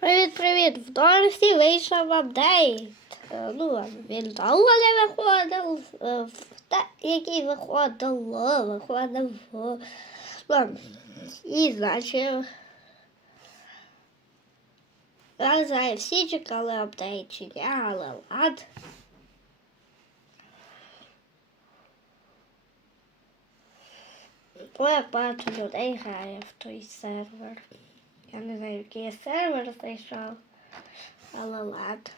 Привіт-привіт! В Дорсі вийшов апдейт. Е, Ну, він довго не виходив. е, Який виходив, виходив. І значить. Я знаю, всі чекали апдейт чи ні, але лад. Бо як багато людей грає в той сервер. Я не знаю, який я сервер зайшов, але лад.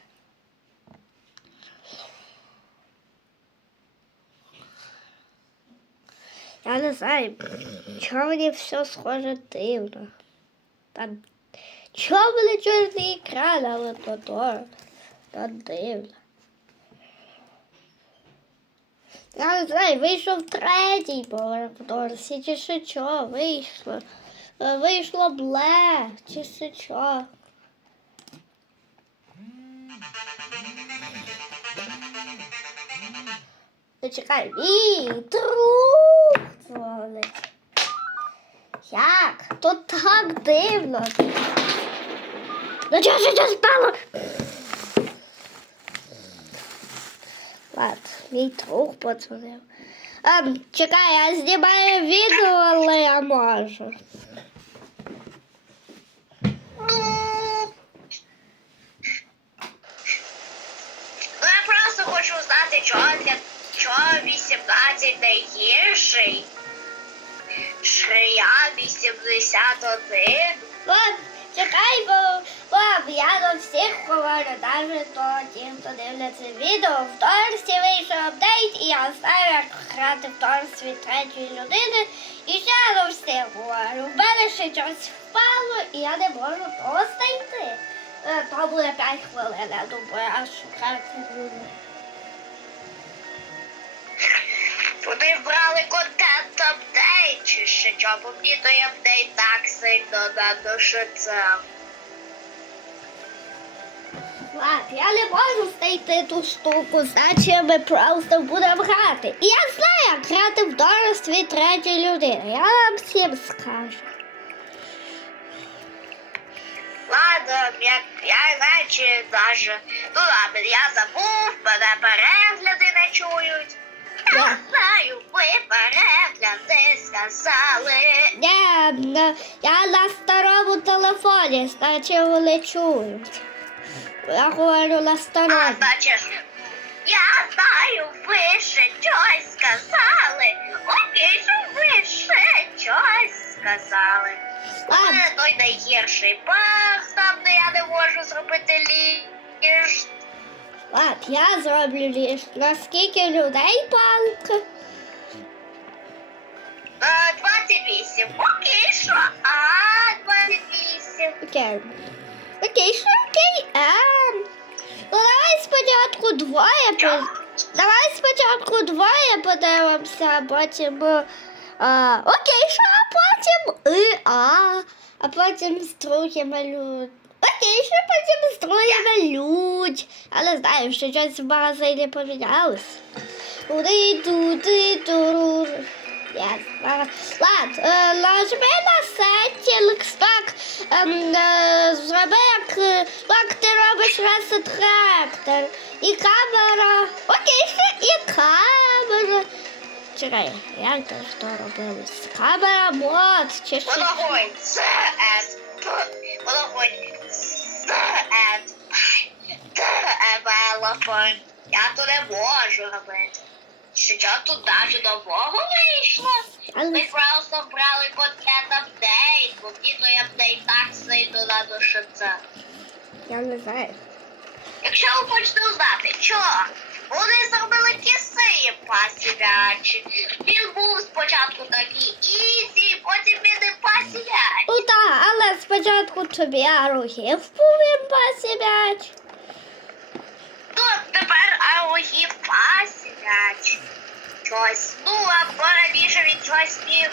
Я не знаю, чого мені все схоже дивно. Та чого мене чорний екран, але то то, то дивно. Я не знаю, вийшов третій поверх в Дорсі, чи що, вийшло. Е, Вийшло бле, чи. Ну, Чекай, мій друг дзвонить. Як? Тут так дивно. Ну чого ж це стало? Ладно, мій друг подзвонив. Ем, чекай, я знімаю відео, але я можу. Ну, я просто хочу для чого 18 найгірший. Шрия 81. От, чекай, бо, бо я до всіх говорю, навіть до тих, хто дивляться відео. В Торсі вийшов апдейт, і я знаю, як грати в Торс від третьої людини. І ще до всіх говорю. В мене ще щось впало, і я не можу того знайти. Е, То буде 5 хвилин, я думаю, аж шукати буду. Вони брали контент апдейт, чи ще бо мені той апдейт так сильно надушиться. Ладно, я не можу знайти ту штуку, значить ми просто будемо грати. І я знаю, як грати в дорослі третьої людини. Я вам всім скажу. Ладно, як я наче даже. Ну ладно, я забув, мене перегляди не чують. Я знаю, ви перегляди сказали. На- я на старому телефоні, значить вони чують. Я говорю на А старому. значить, я знаю, ви ще щось сказали. Окей, що ви ще щось сказали. Ладно, той найгірший баг, там де я не можу зробити ліж. ладно, я зроблю ліж. Наскільки людей банк? Е, 28. Окей, що? А, 28. Окей. Окей, що окей? Ем. Ну давай спочатку двоє по. Давай спочатку двоє подивимося, а потім. е, А, окей, що, а потім і а, а потім з другими людьми. Потім з людь. Я не знаю, що щось в магазині помінялось. Туди, туди, тур. Ладно, е, нажми на так, ем, е, зроби, як, як ти робиш reset трактор. І камера. Окей, ще і камера. Чекай, як це що робилось? Камера мод, чи що? Воно говорить з з ет. Девелопер. Я то не можу робити. Що тут навіть нового вийшло? Ми просто брали пакет апдейт, бо мені той апдейт так сильно надушиться. Я не знаю. Якщо ви хочете узнати, що вони зробили киси пасівячі. Він був спочатку такий ізі, потім він і пасівяч. Ну так, але спочатку тобі арухів повинен посібяч. Ну, тепер арогів пасівяч. Щось. Ну, або раніше він щось міг,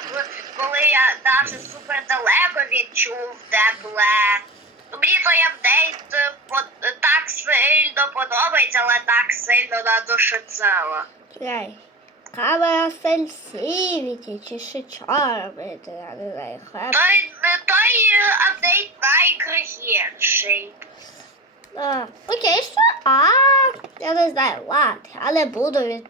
коли я навіть супер далеко відчув тепле. Ну, мені той апдейт е, по- так сильно подобається, але так сильно на надушицело. Чекай. Камера сенсивіті, чи ще що я не знаю. Той, той е, апдейт найкращий. Окей, що? А, я не знаю, ладно, але буду від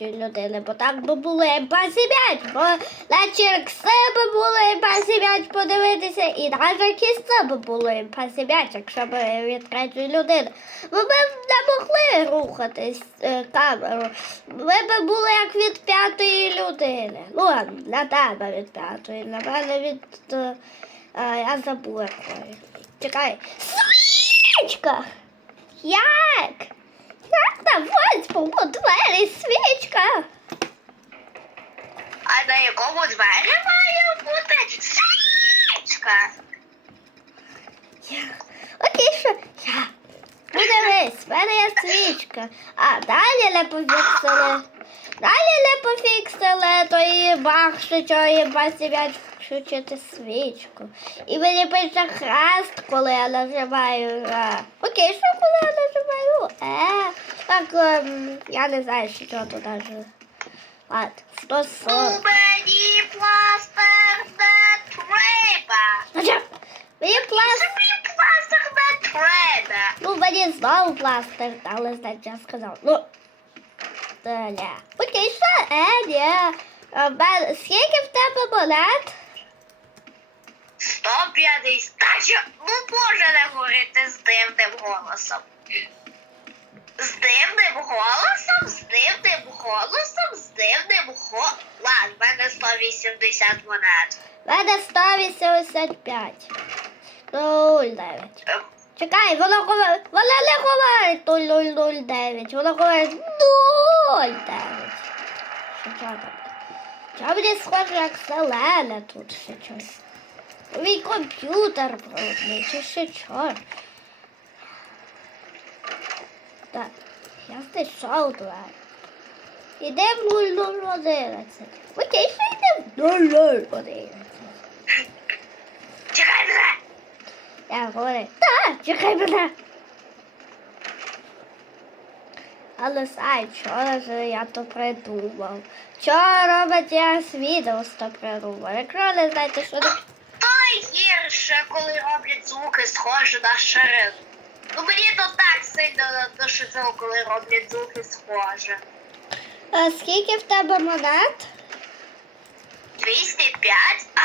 людини, бо так би було імпасі м'яч, бо на Черксе би імпасі м'яч подивитися, і навіть кісце би було імпасі м'яч, якщо б від людини. Ми б не могли рухатись е, камеру. Ми б були як від п'ятої людини. Ну, на тебе від п'ятої, на мене від. е, я забула. Чекай. Свічка! Як? Як на восьмому двері свічка? А на якому двері має бути свічка? Я... Окей, що я. Ну дивись, в мене є свічка. А далі не пофіксили. Далі не пофіксили, то і бах, що чого м'яч включити свічку. І мені пише хрест, коли я нажимаю. А. Окей, що коли я нажимаю? Е, так ем, я не знаю, що чого тут даже. Ладно, 140. Ну мені пластир не треба. Мені пласт. Мені пластир не треба. Ну, мені знову пластир дали, значить, я сказав. Ну, Таля. Окей, що? Е, ні. А, Бен, скільки в тебе монет? 150. Та що, ну може не говорити з дивним голосом. З дивним голосом, з дивним голосом, з дивним го... Ладно, в мене 180 монет. В мене 185. 09. Ем, Чекай, вона говорить, вона не говорить 0009, вона говорить 09. Що там? Чого мені схоже, як зелене тут ще щось? Мій комп'ютер брудний, чи ще чорт. Так, я знайшов двері. Ідемо в 0011. Окей, що йдемо в 0011. Я говорю, так, чекай мене. Але сай, вчора ж я то придумав. Вчора робить я відео з то придумав. Якщо не знаєте, що. То гірше, коли роблять звуки схожі на шарин. Ну мені то так сильно нашизило, коли роблять звуки схожі. А скільки в тебе монет? 205? А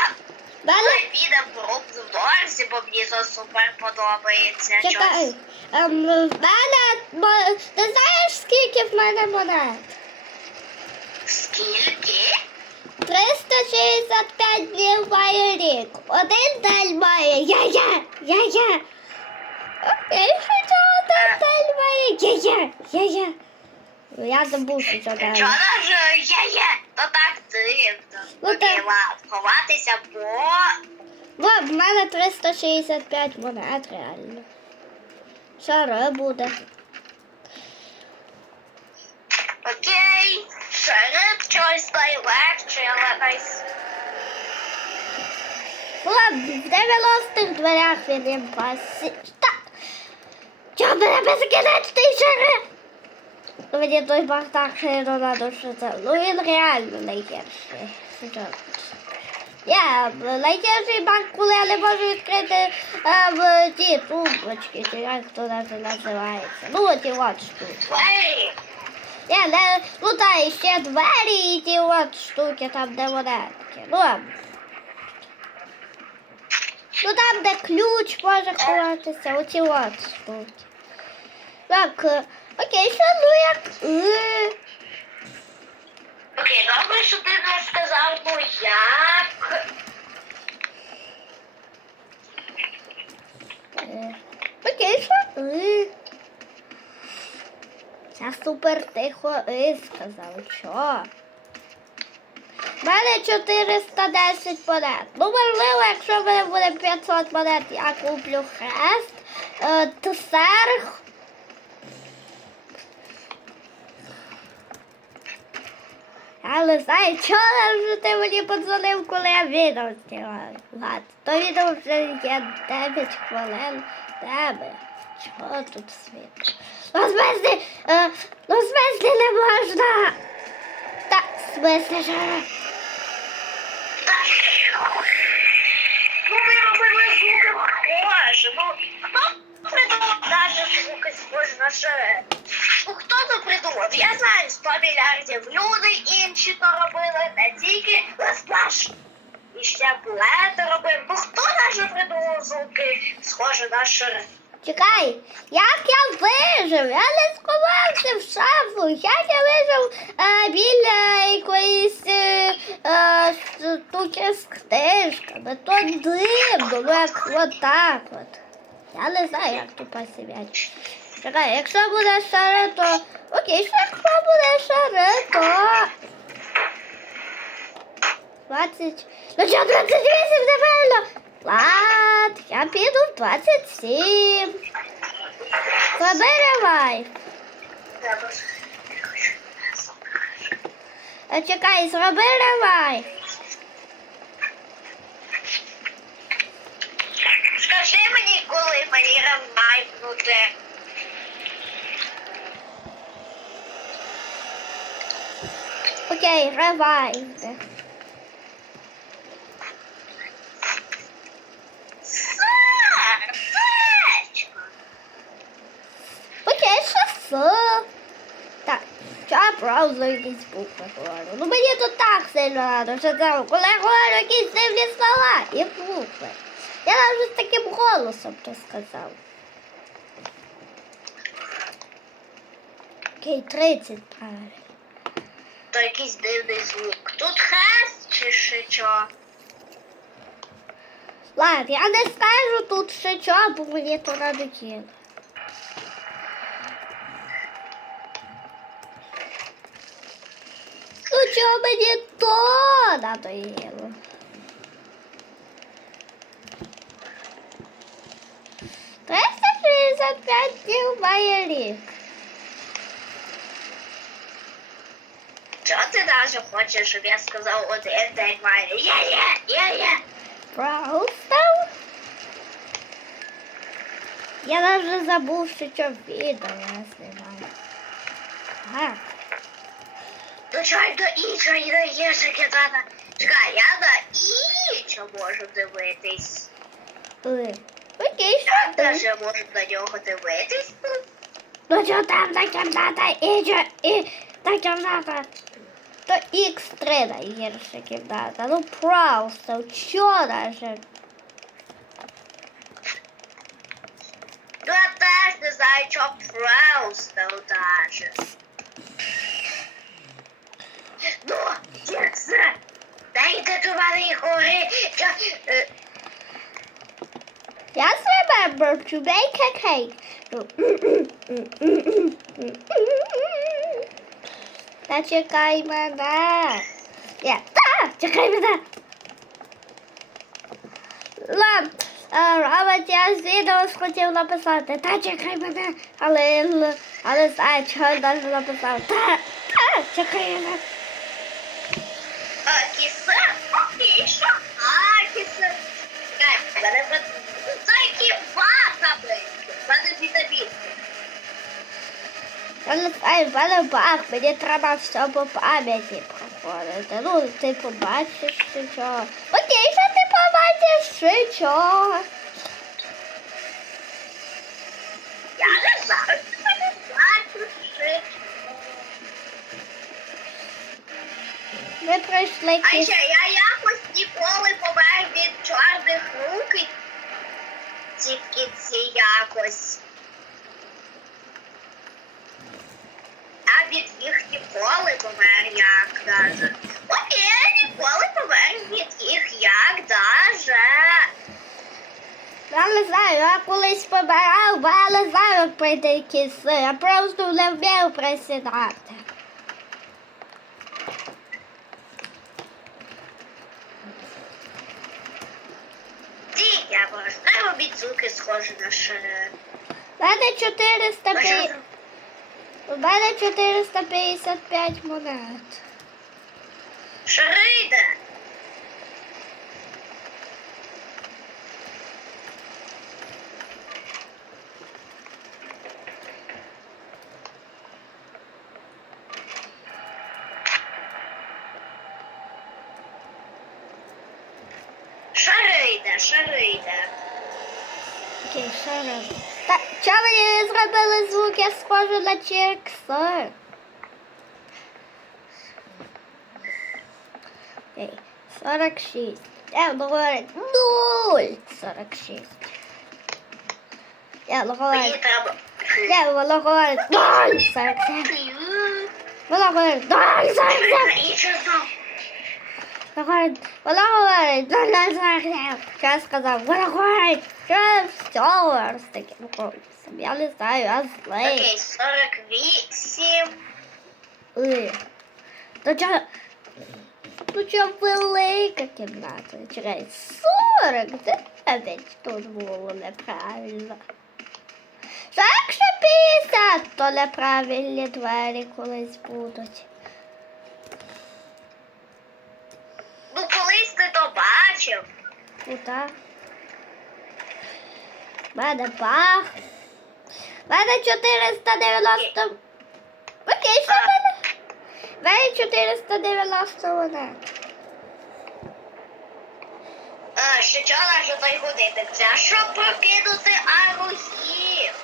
В Мене... ми підемо в Роблдорсі, бо мені то супер подобається. Чекай. Ем, в мене... Ти знаєш, скільки в мене монет? Скільки? 365 днів має рік. Один день має я-я, я-я. Окей, що один день має я-я, я-я. Ну, Я забув, що це день. Чого ж є-є? То так дивно. Ну, так. ховатися, бо... Бо в мене 365 монет реально. Шаре буде. Окей, шериф щось найлегше, але най... Ладно, в 90-х дверях він їм пасі. Так. Чого мене безкінечний шаре? Мені той не надо, що це. Ну він реально найгірший. Це? Я найгірший баг, коли я не можу відкрити е, в ті тумбочки, чи як то навіть називається. Ну, ті от штуки. Я не, ну та ще двері і ті от штуки там, де монетки. Ну, а- ну там, де ключ може ховатися, оці от штуки. Так, окей, що ну як. Окей, добре, що ти не сказав, ну як... е, Окей, е. Я супер тихо е, сказав, що? У мене 410 монет. Ну, можливо, якщо в мене буде 500 монет, я куплю хрест, е, тесерг. Але знаю, чого вже ти мені подзвонив, коли я відео знімаю. То відео вже є 9 хвилин. Тебе. Чого тут світ? Розмезли, е, розмезли не можна. Та, в смислі, що? Ну, ми робили звуки схожі. Ну, хто придумав навіть наше. Ну хто це придумав? Я знаю 100 мільярдів люди інші то робили, не тільки Ласплаш. І ще плети робив. Ну хто наше придумав звуки, схоже на шири? Чекай, як я вижив? Я не сховався в шафу. Як я вижив е, біля якоїсь е, е, штуки з книжками. То дивно, як отак от. Я не знаю, як тут посівять. Чекай, якщо буде шари, то. Окей, що якщо буде шари, то. 20. Ну що, 28 неправильно? Лад, я піду в 27. Забирай. Треба ж. Е, Чекай, зроби ревай. Скажи мені, коли мені ремайкнути. Окей, ревай. Сердечко. Окей, що Так, я правда якісь букви говорю. Ну мені тут так сильно рано, що це коли я говорю якісь дивні слова і букви. Я навіть таким голосом то сказав. Окей, 30 правильно. Якийсь дивний звук. Тут хест чи що? Ладно, я не скажу тут ще чого, бо мені то надоїло. Ну чого мені то надоїло? Триста шістдесят п'ять днів має рік. Чого ти навіть хочеш, щоб я сказав один день має? Є, є, є, є. Просто. Я навіть забув, що це відео я знімаю. Так. То чай до іншого і до іншого кидати. Чекай, я на іншого можу дивитись. Е, Окей, що Я ти? теж можу на нього дивитись. Ну що там та кімната і, що- і та кімната? То X3 найгірша кімната. Ну просто, що даже? Ну, я теж не знаю, що просто даже. Ну, як це? Дайте до мене гори. Я, е, Just remember to make a cake. Та чекай мене. Я, та, чекай мене. Ладно, а, Робот, я з відео хотів написати. Та чекай мене, але, але знаю, чого я навіть написав. Та, та, чекай мене. а, кісе? Окей, що? А, кісе. Чекай, в мене баг, мені треба все по пам'яті проходити. Ну, ти побачиш чи чого. Окей, що ти побачиш чи чого. Я не знаю, що бачу. Ми пройшли А ще я якось ніколи помер від чорних рук. Тільки ці якось. А від їх ніколи помер як даже. Окей, я ніколи помер від їх як даже. Я не знаю, я колись побирав, бо я не знаю, як пройти кіси. Я просто не вмів присідати. Ді, я робіть звуки схожі на шире. У мене 450... У мене 455 монет. Шириде. Шариде, шариде. Окей, раз. Та мені не зробили звук, я схожу на Чірксор. Окей, 46. Я буду говорити 0. 46. Я треба. я буду говорити 0. 47. Буду говорити 0. 47. Говорить, вона говорить, ну я сказав, вона говорить, що все з таким голосом. Я не знаю, я злий. Окей, 48. Ой. То чо, то чо велика кімната? Чекай, 49 тут було неправильно. Що якщо 50, то неправильні двері колись будуть. Ну колись ти то бачив. Куда? Мене пах. Мене 490. Окей, що в мене? Мене 490 вона. А, що чого наша той годинник? Це щоб прокинути арухів.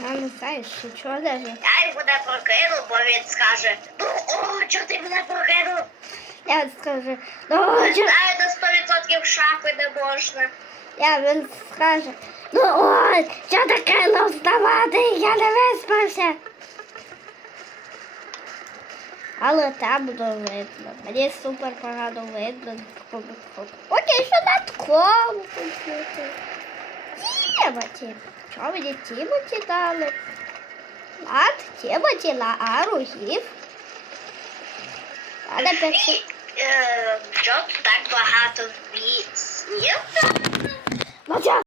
Я не знаю, що чого даже. Я його не прокину, бо він скаже, ну о, чого ти мене прокинув? Я скажу, ну, знаю, на 100% шахи не можна. я він скаже, ну ой, що таке ну вставати, я не виспався. Але там буде видно. Мені супер погано видно. Окей, що на такому комп'ютері? Тімоті. Що мені Тімоті дали? Лад, Тімоті, Лаарухів. А тепер... Е, Що тут так багато снів? Чого?